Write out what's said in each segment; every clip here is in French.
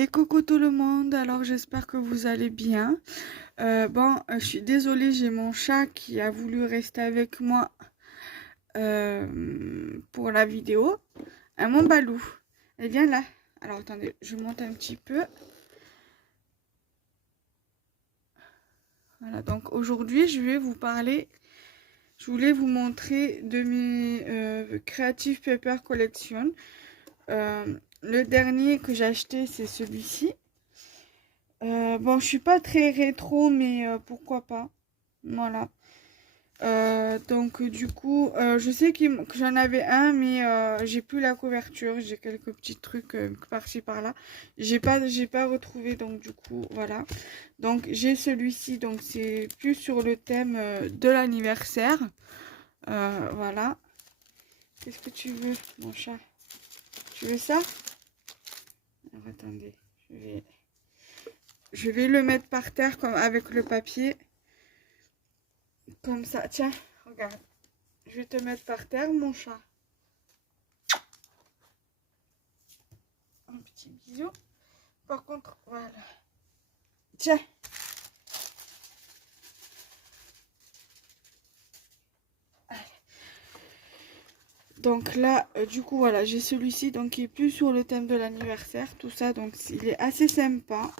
Et coucou tout le monde, alors j'espère que vous allez bien. Je suis désolée, j'ai mon chat qui a voulu rester avec moi pour la vidéo. Mon balou, elle vient là. Alors attendez, je monte un petit peu. Voilà, donc aujourd'hui je vais vous parler, je voulais vous montrer de mes Creative Paper Collection. Le dernier que j'ai acheté, c'est celui-ci. Je suis pas très rétro, mais pourquoi pas. Voilà. Du coup, je sais que j'en avais un, mais j'ai plus la couverture. J'ai quelques petits trucs par-ci par-là. J'ai pas retrouvé, donc du coup, voilà. Donc j'ai celui-ci, donc c'est plus sur le thème de l'anniversaire. Voilà. Qu'est-ce que tu veux, mon chat? Tu veux ça? Alors attendez, je vais le mettre par terre comme avec le papier. Comme ça. Tiens, regarde. Je vais te mettre par terre, mon chat. Un petit bisou. Par contre, voilà. Tiens. Allez. Donc là, du coup, voilà, j'ai celui-ci, donc qui est plus sur le thème de l'anniversaire, tout ça, donc il est assez sympa.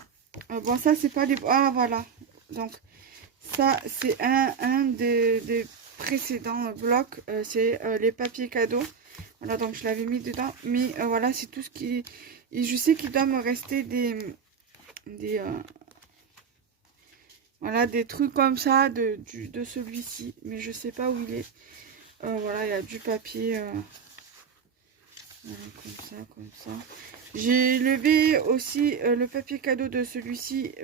Bon, ça, c'est pas les... Ah, voilà. Donc, ça, c'est un des précédents blocs. C'est les papiers cadeaux. Voilà, donc je l'avais mis dedans. Mais voilà, c'est tout ce qui... Et je sais qu'il doit me rester voilà, des trucs comme ça de celui-ci. Mais je sais pas où il est. Voilà, il y a du papier. Voilà, comme ça. J'ai levé aussi le papier cadeau de celui-ci,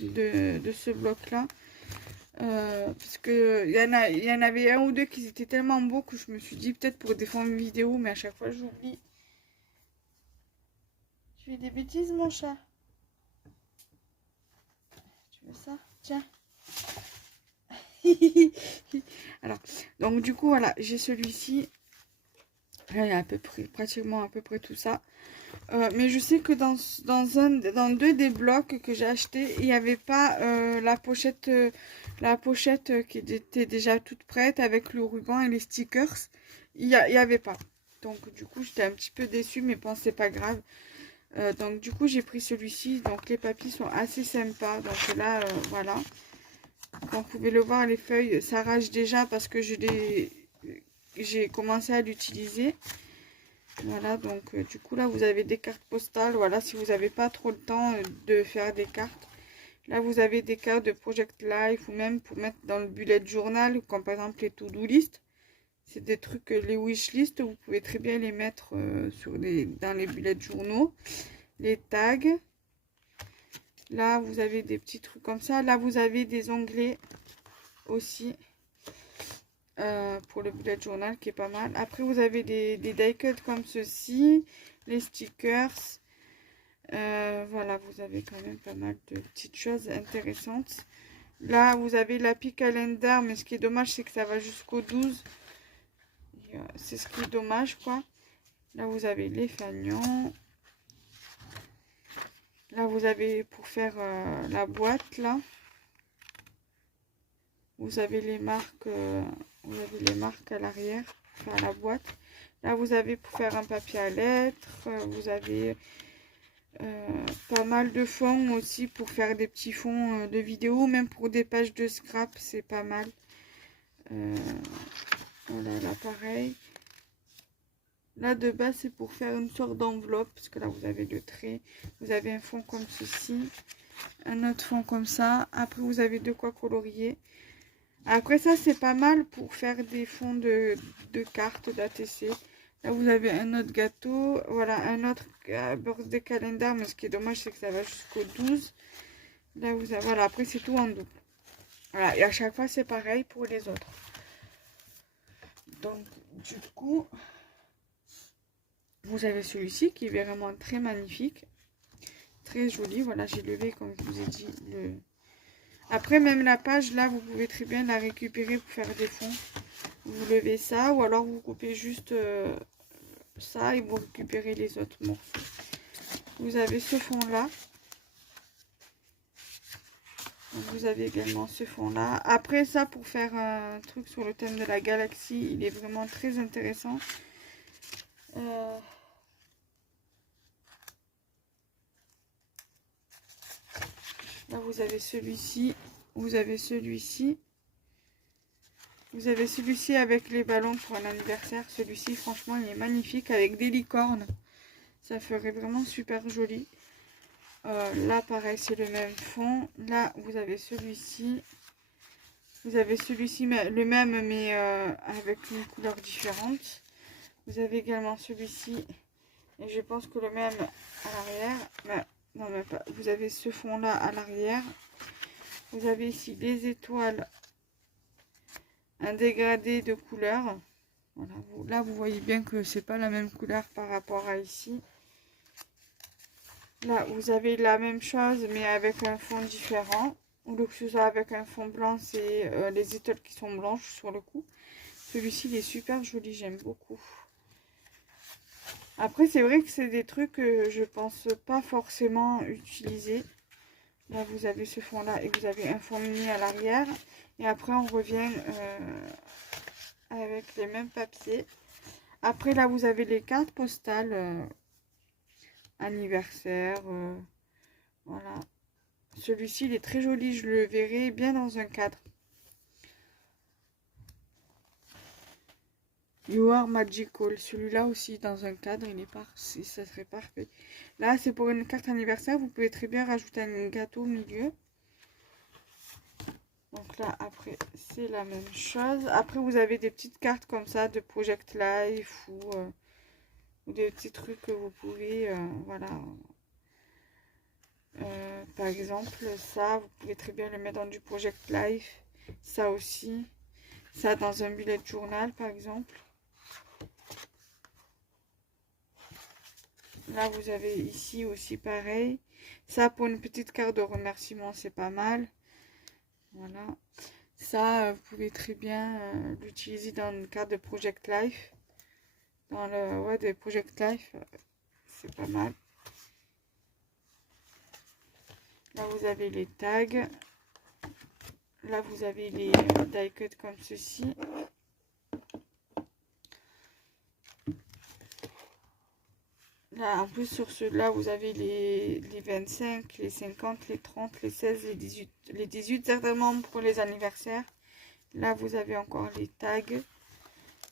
de ce bloc-là. Parce que il y en avait un ou deux qui étaient tellement beaux que je me suis dit peut-être pour des formes vidéo, mais à chaque fois j'oublie. Tu fais des bêtises, mon chat? Tu veux ça? Tiens. Alors, donc du coup, voilà, j'ai celui-ci. Là, il y a pratiquement à peu près tout ça. Mais je sais que dans deux des blocs que j'ai acheté, il n'y avait pas la pochette qui était déjà toute prête avec le ruban et les stickers. Il y avait pas. Donc du coup, j'étais un petit peu déçue, mais bon, c'est pas grave. Donc du coup, j'ai pris celui-ci. Donc les papiers sont assez sympas. Donc là, voilà. Comme vous pouvez le voir, les feuilles s'arrachent déjà parce que j'ai commencé à l'utiliser. Voilà, donc du coup là vous avez des cartes postales. Voilà, si vous n'avez pas trop le temps de faire des cartes. Là vous avez des cartes de Project Life ou même pour mettre dans le bullet journal, comme par exemple les to-do list. C'est des trucs, les wish list, vous pouvez très bien les mettre dans les bullets journaux. Les tags. Là vous avez des petits trucs comme ça. Là vous avez des onglets aussi. Pour le bullet journal qui est pas mal. Après vous avez des die cuts comme ceci, les stickers. Voilà, vous avez quand même pas mal de petites choses intéressantes. Là vous avez l'Happy Calendar, mais ce qui est dommage c'est que ça va jusqu'au 12. C'est ce qui est dommage quoi. Là vous avez les fanions. Là vous avez pour faire la boîte là. Vous avez les marques à l'arrière, enfin à la boîte. Là, vous avez pour faire un papier à lettres. Vous avez pas mal de fonds aussi pour faire des petits fonds de vidéos. Même pour des pages de scrap, c'est pas mal. Voilà, là, pareil. Là, de bas, c'est pour faire une sorte d'enveloppe. Parce que là, vous avez le trait. Vous avez un fond comme ceci. Un autre fond comme ça. Après, vous avez de quoi colorier. Après ça, c'est pas mal pour faire des fonds de cartes d'ATC. Là, vous avez un autre gâteau. Voilà, un autre birthday calendar. Mais ce qui est dommage, c'est que ça va jusqu'au 12. Là, vous avez... Voilà, après, c'est tout en double. Voilà, et à chaque fois, c'est pareil pour les autres. Donc, du coup, vous avez celui-ci qui est vraiment très magnifique. Très joli. Voilà, j'ai levé, comme je vous ai dit, le... Après, même la page, là, vous pouvez très bien la récupérer pour faire des fonds. Vous levez ça, ou alors vous coupez juste ça et vous récupérez les autres morceaux. vous avez ce fond-là. Vous avez également ce fond-là. Après ça, pour faire un truc sur le thème de la galaxie, il est vraiment très intéressant. Là, vous avez celui-ci. Vous avez celui-ci. Vous avez celui-ci avec les ballons pour un anniversaire. Celui-ci, franchement, il est magnifique avec des licornes. Ça ferait vraiment super joli. Là, pareil, c'est le même fond. Là, vous avez celui-ci. Vous avez celui-ci, le même, mais avec une couleur différente. Vous avez également celui-ci. Et je pense que le même à l'arrière. Mais non, même pas. Vous avez ce fond-là à l'arrière. Vous avez ici les étoiles. Un dégradé de couleur. Voilà, là, vous voyez bien que c'est pas la même couleur par rapport à ici. Là, vous avez la même chose, mais avec un fond différent. Au lieu que ce soit avec un fond blanc, c'est les étoiles qui sont blanches sur le coup. Celui-ci, il est super joli, j'aime beaucoup. Après, c'est vrai que c'est des trucs que je pense pas forcément utiliser. Là, vous avez ce fond-là et vous avez un fond mini à l'arrière. Et après, on revient avec les mêmes papiers. Après, là, vous avez les cartes postales. Anniversaire, voilà. Celui-ci, il est très joli, je le verrai bien dans un cadre. You are magical, celui-là aussi dans un cadre, il est parfait, ça serait parfait. Là, c'est pour une carte anniversaire, vous pouvez très bien rajouter un gâteau au milieu. Donc là, après, c'est la même chose. Après, vous avez des petites cartes comme ça de Project Life ou des petits trucs que vous pouvez, voilà. Par exemple, ça, vous pouvez très bien le mettre dans du Project Life. Ça aussi. Ça dans un bullet journal, par exemple. Là, vous avez ici aussi pareil. Ça, pour une petite carte de remerciement, c'est pas mal. Voilà. Ça, vous pouvez très bien l'utiliser dans une carte de Project Life. Dans le ouais, de Project Life, c'est pas mal. Là, vous avez les tags. Là, vous avez les die cuts comme ceci. Là, en plus, sur ceux-là, vous avez les 25, les 50, les 30, les 16, les 18. Les 18, certainement pour les anniversaires. Là, vous avez encore les tags.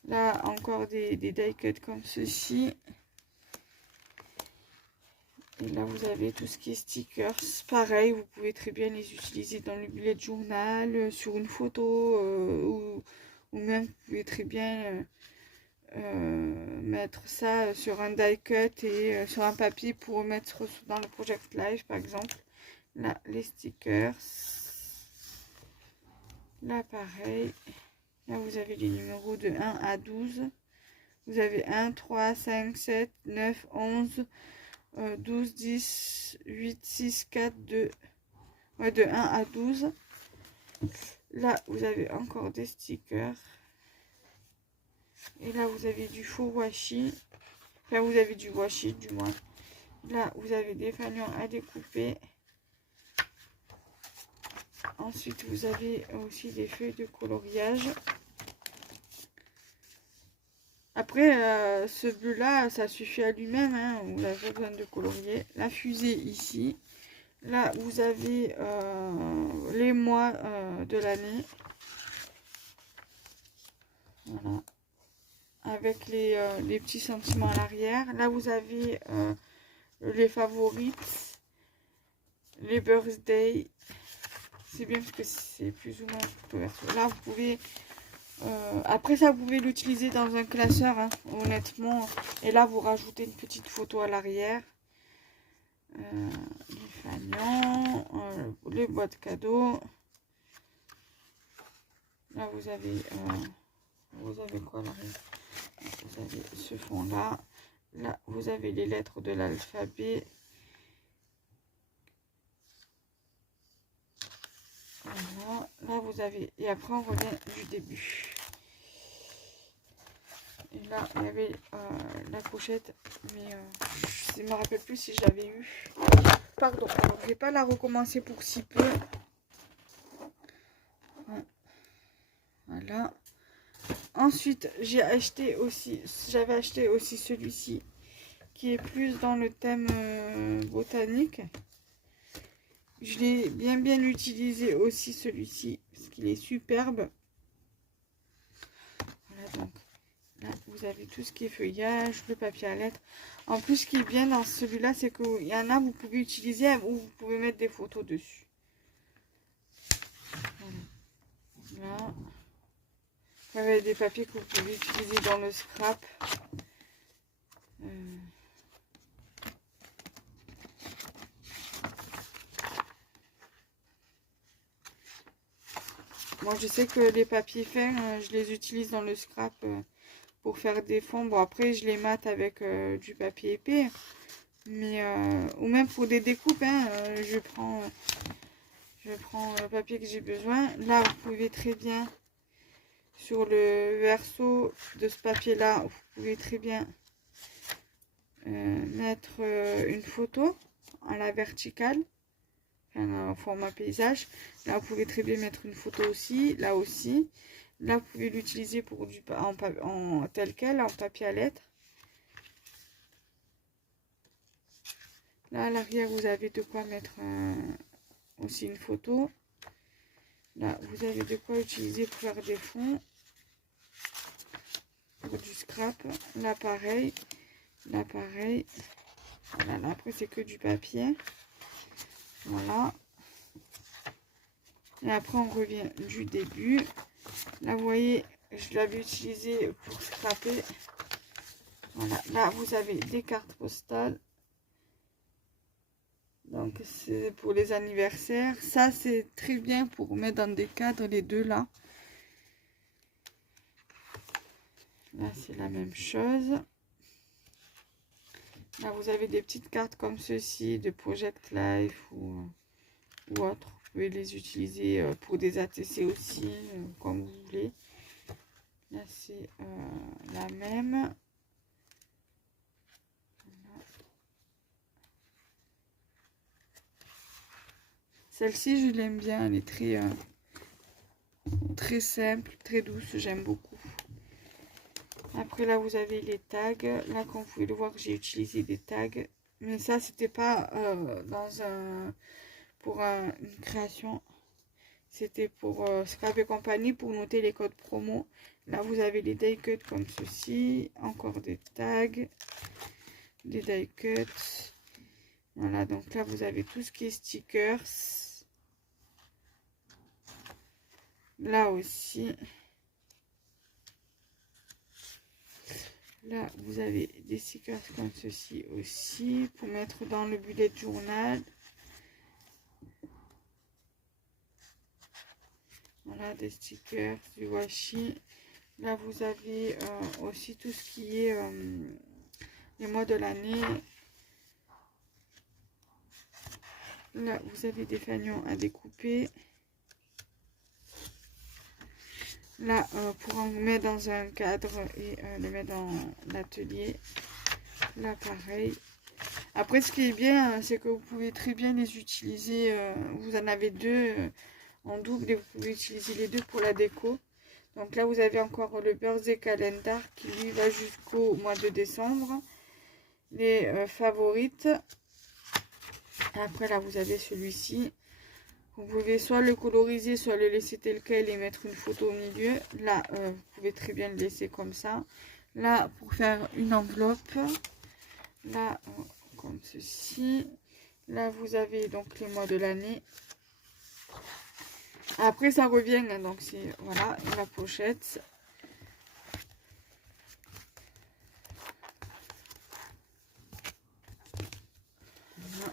Là, encore des die cuts comme ceci. Et là, vous avez tout ce qui est stickers. Pareil, vous pouvez très bien les utiliser dans le bullet journal, sur une photo, ou même, vous pouvez très bien mettre ça sur un die cut et sur un papier pour mettre dans le Project Life, par exemple. Là, les stickers. Là, pareil. Là, vous avez les numéros de 1 à 12. Vous avez 1, 3, 5, 7, 9, 11, 12, 10, 8, 6, 4, 2. Ouais, de 1 à 12. Là, vous avez encore des stickers. Et là, vous avez du faux washi. Enfin, vous avez du washi, du moins. Là, vous avez des fanions à découper. Ensuite, vous avez aussi des feuilles de coloriage. Après, ce bleu-là, ça suffit à lui-même. Hein, vous n'avez pas besoin de colorier. La fusée ici. Là, vous avez les mois de l'année. Voilà. Avec les petits sentiments à l'arrière. Là, vous avez les favorites. Les birthday. C'est bien parce que c'est plus ou moins couverture. Là, vous pouvez... après ça, vous pouvez l'utiliser dans un classeur, hein, honnêtement. Et là, vous rajoutez une petite photo à l'arrière. Les fanions, les boîtes cadeaux. Là, vous avez quoi là? Vous avez ce fond-là. Là, vous avez les lettres de l'alphabet. Voilà. Là, vous avez... Et après, on revient du début. Et là, il y avait la pochette, mais je ne me rappelle plus si je l'avais eu. Pardon, alors, je vais pas la recommencer pour si peu. Voilà. Ensuite, j'avais acheté aussi celui-ci qui est plus dans le thème botanique. Je l'ai bien utilisé aussi celui-ci parce qu'il est superbe. Voilà, donc là vous avez tout ce qui est feuillage, le papier à lettres. En plus, ce qui est bien dans celui-là, c'est qu'il y en a, vous pouvez utiliser ou vous pouvez mettre des photos dessus. Voilà. Là, vous avez des papiers que vous pouvez utiliser dans le scrap. Moi, je sais que les papiers fins, je les utilise dans le scrap pour faire des fonds. Bon, après, je les mate avec du papier épais. Mais, ou même pour des découpes, hein, je prends le papier que j'ai besoin. Là, vous pouvez très bien, sur le verso de ce papier-là, vous pouvez très bien mettre une photo à la verticale. En format paysage. Là, vous pouvez très bien mettre une photo aussi. Là aussi. Là, vous pouvez l'utiliser pour en tel quel, en papier à lettres. Là, à l'arrière, vous avez de quoi mettre aussi une photo. Là, vous avez de quoi utiliser pour faire des fonds. Pour du scrap. Là, pareil. Là, pareil. Voilà, là, après, c'est que du papier. Voilà. Et après, on revient du début. Là, vous voyez, je l'avais utilisé pour scraper. Voilà. Là, vous avez des cartes postales. Donc, c'est pour les anniversaires. Ça, c'est très bien pour mettre dans des cadres, les deux là. Là, c'est la même chose. Là, vous avez des petites cartes comme ceci, de Project Life ou autre. Vous pouvez les utiliser pour des ATC aussi, comme vous voulez. Là, c'est la même. Voilà. Celle-ci, je l'aime bien. Elle est très simple, très douce. J'aime beaucoup. Après, là, vous avez les tags. Là, comme vous pouvez le voir, j'ai utilisé des tags. Mais ça, c'était pas pour une création. C'était pour Scrap et compagnie, pour noter les codes promo. Là, vous avez les die cuts comme ceci. Encore des tags. Des die cuts. Voilà, donc là, vous avez tout ce qui est stickers. Là aussi. Là, vous avez des stickers comme ceci aussi pour mettre dans le bullet journal. Voilà, des stickers, du washi. Là, vous avez aussi tout ce qui est les mois de l'année. Là, vous avez des fanions à découper. Là, pour en mettre dans un cadre et le mettre dans l'atelier. Là, pareil. Après, ce qui est bien, c'est que vous pouvez très bien les utiliser. Vous en avez deux en double et vous pouvez utiliser les deux pour la déco. Donc là, vous avez encore le Birthday Calendar qui lui va jusqu'au mois de décembre. Les favorites. Après, là, vous avez celui-ci. Vous pouvez soit le coloriser, soit le laisser tel quel et mettre une photo au milieu. Là, vous pouvez très bien le laisser comme ça. Là, pour faire une enveloppe. Là, comme ceci. Là, vous avez donc les mois de l'année. Après, ça revient. Hein, donc, c'est voilà la pochette. Voilà.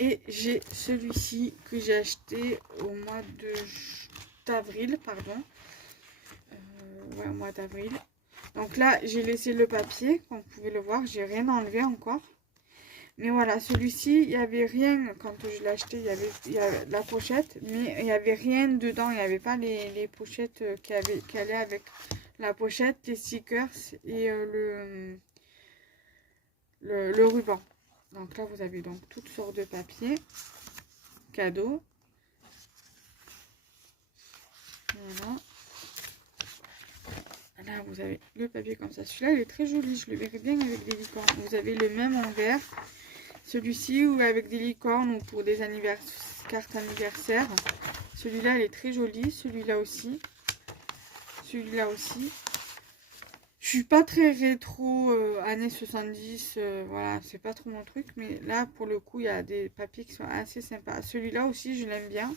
Et j'ai celui-ci que j'ai acheté au mois d'avril, pardon. Ouais, au mois d'avril. Donc là, j'ai laissé le papier, comme vous pouvez le voir. J'ai rien enlevé encore. Mais voilà, celui-ci, il n'y avait rien. Quand je l'ai acheté, il y avait la pochette. Mais il n'y avait rien dedans. Il n'y avait pas les pochettes qui allaient avec la pochette, les stickers et le ruban. Donc là, vous avez donc toutes sortes de papiers cadeaux. Voilà. Là, vous avez le papier comme ça. Celui-là, il est très joli. Je le verrai bien avec des licornes. Vous avez le même en vert. Celui-ci, ou avec des licornes, ou pour des cartes anniversaires. Celui-là, il est très joli. Celui-là aussi. Celui-là aussi. Je suis pas très rétro, années 70. Voilà, c'est pas trop mon truc. Mais là, pour le coup, il y a des papiers qui sont assez sympas. Celui-là aussi, je l'aime bien.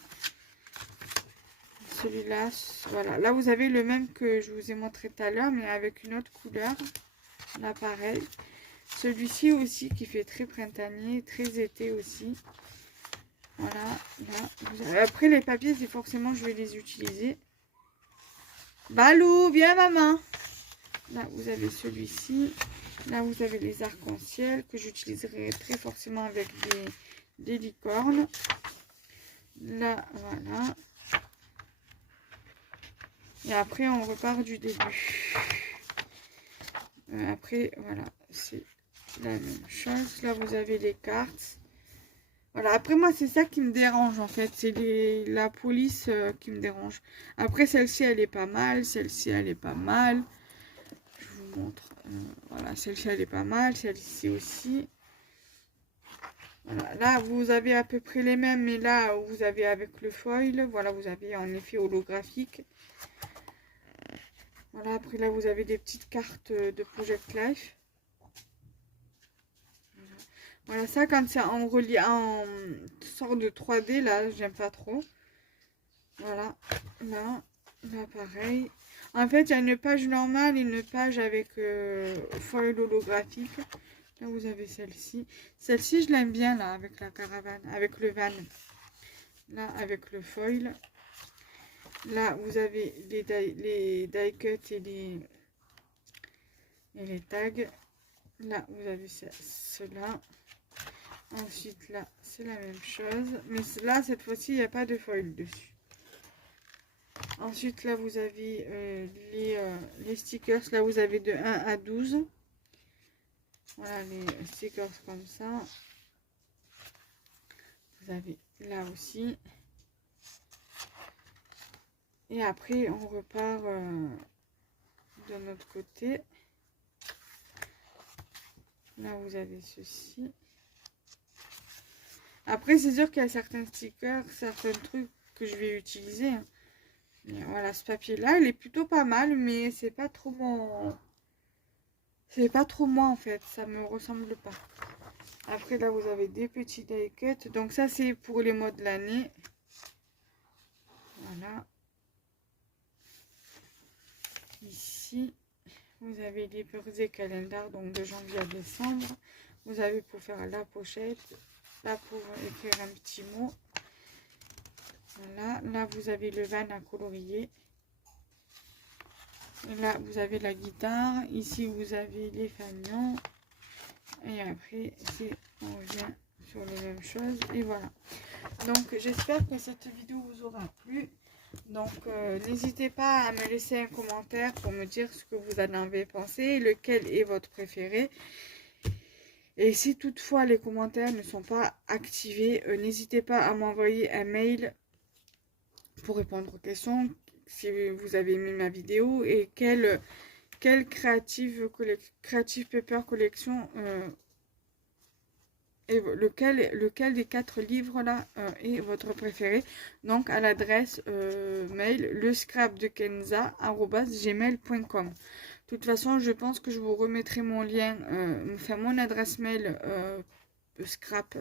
Celui-là, voilà. Là, vous avez le même que je vous ai montré tout à l'heure, mais avec une autre couleur. Là, pareil. Celui-ci aussi, qui fait très printanier, très été aussi. Voilà. Là, après, les papiers, c'est forcément, je vais les utiliser. Balou, viens, maman. Là, vous avez celui-ci. Là, vous avez les arcs-en-ciel que j'utiliserai très forcément avec des licornes. Là, voilà. Et après, on repart du début. Après, voilà, c'est la même chose. Là, vous avez les cartes. Voilà, après, moi, c'est ça qui me dérange, en fait. C'est la police qui me dérange. Après, celle-ci, elle est pas mal. Celle-ci, elle est pas mal. Je vous montre. Voilà, celle-ci, elle est pas mal. Celle-ci aussi. Voilà, là, vous avez à peu près les mêmes. Mais là, vous avez avec le foil. Voilà, vous avez en effet holographique. Voilà, après là, vous avez des petites cartes de Project Life. Voilà, ça, quand c'est en sorte de 3D, là, j'aime pas trop. Voilà, là, pareil. En fait, il y a une page normale et une page avec foil holographique. Là, vous avez celle-ci. Celle-ci, je l'aime bien, là, avec la caravane, avec le van. Là, avec le foil. Là, vous avez les die cuts et les tags. Là, vous avez cela. Ensuite, là, c'est la même chose. Mais là, cette fois-ci, il n'y a pas de foil dessus. Ensuite, là, vous avez les stickers. Là, vous avez de 1 à 12. Voilà, les stickers comme ça. Vous avez là aussi. Et après, on repart de notre côté. Là, vous avez ceci. Après, c'est sûr qu'il y a certains stickers, certains trucs que je vais utiliser. Hein. Mais voilà, ce papier-là, il est plutôt pas mal, mais c'est pas trop mon... C'est pas trop moi, en fait. Ça me ressemble pas. Après, là, vous avez des petits die cuts. Donc, ça, c'est pour les mois de l'année. Voilà. Ici, vous avez les birthday calendar, donc de janvier à décembre. Vous avez pour faire la pochette. Là, pour écrire un petit mot. Voilà. Là, vous avez le van à colorier. Et là, vous avez la guitare. Ici, vous avez les fanions. Et après, on revient sur les mêmes choses. Et voilà. Donc, j'espère que cette vidéo vous aura plu. Donc, n'hésitez pas à me laisser un commentaire pour me dire ce que vous en avez pensé, lequel est votre préféré. Et si toutefois les commentaires ne sont pas activés, n'hésitez pas à m'envoyer un mail pour répondre aux questions, si vous avez aimé ma vidéo, et quelle Creative Paper Collection et lequel des 4 livres là est votre préféré. Donc à l'adresse mail lescrapdekenza@gmail.com. De toute façon, je pense que je vous remettrai mon lien, enfin mon adresse mail scrap,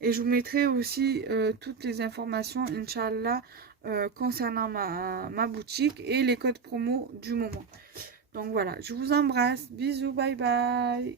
et je vous mettrai aussi toutes les informations, Inch'Allah, concernant ma boutique et les codes promo du moment. Donc voilà, je vous embrasse, bisous, bye bye.